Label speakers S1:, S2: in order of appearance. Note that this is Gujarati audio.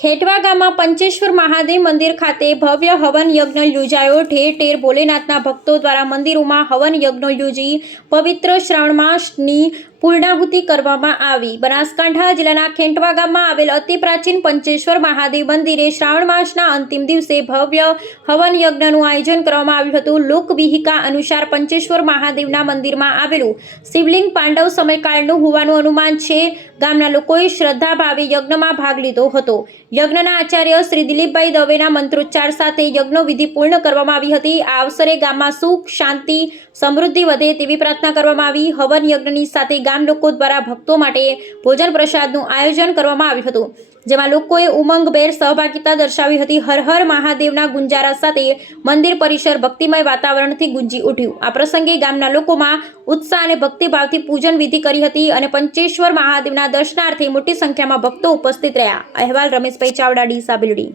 S1: ખેટવા ગામમાં પંચેશ્વર મહાદેવ મંદિર ખાતે ભવ્ય હવન યજ્ઞ યોજાયો. ઠેર ઠેર ભોલેનાથના ભક્તો દ્વારા મંદિરોમાં હવન યજ્ઞ યોજી પવિત્ર શ્રાવણ માસની પૂર્ણાહુતિ કરવામાં આવી. બનાસકાંઠા જિલ્લાના ખેંટવા ગામમાં આવેલ અતિ પ્રાચીન પંચેશ્વર મહાદેવ મંદિરે શ્રાવણ માસના અંતિમ દિવસે ભવ્ય હવન યજ્ઞનું આયોજન કરવામાં આવ્યું હતું. લોકવિહિકા અનુસાર પંચેશ્વર મહાદેવના મંદિરમાં આવેલું શિવલિંગ પાંડવ સમયકાળનું હોવાનું અનુમાન છે. ગામના લોકોએ શ્રદ્ધા ભાવે યજ્ઞમાં ભાગ લીધો હતો. યજ્ઞના આચાર્ય શ્રી દિલીપભાઈ દવેના મંત્રોચ્ચાર સાથે યજ્ઞવિધિ પૂર્ણ કરવામાં આવી હતી. આ અવસરે ગામમાં સુખ, શાંતિ, સમૃદ્ધિ વધે તેવી પ્રાર્થના કરવામાં આવી. હવન યજ્ઞની સાથે ગામ લોકો દ્વારા ભક્તો માટે ભોજન પ્રસાદનું આયોજન કરવામાં આવ્યું હતું. જેમાં લોકોએ ઉમંગભેર સહભાગિતા દર્શાવી હતી. હર હર મહાદેવના ગુંજારા સાથે મંદિર પરિસર ભક્તિમય વાતાવરણથી ગુંજી ઉઠ્યું. આ પ્રસંગે ગામના લોકોમાં ઉત્સાહ અને ભક્તિભાવથી પૂજન વિધિ કરી હતી અને પંચેશ્વર મહાદેવના દર્શનાર્થે મોટી સંખ્યામાં ભક્તો ઉપસ્થિત રહ્યા. અહેવાલ રમેશભાઈ ચાવડા ડીસા બિલ્ડી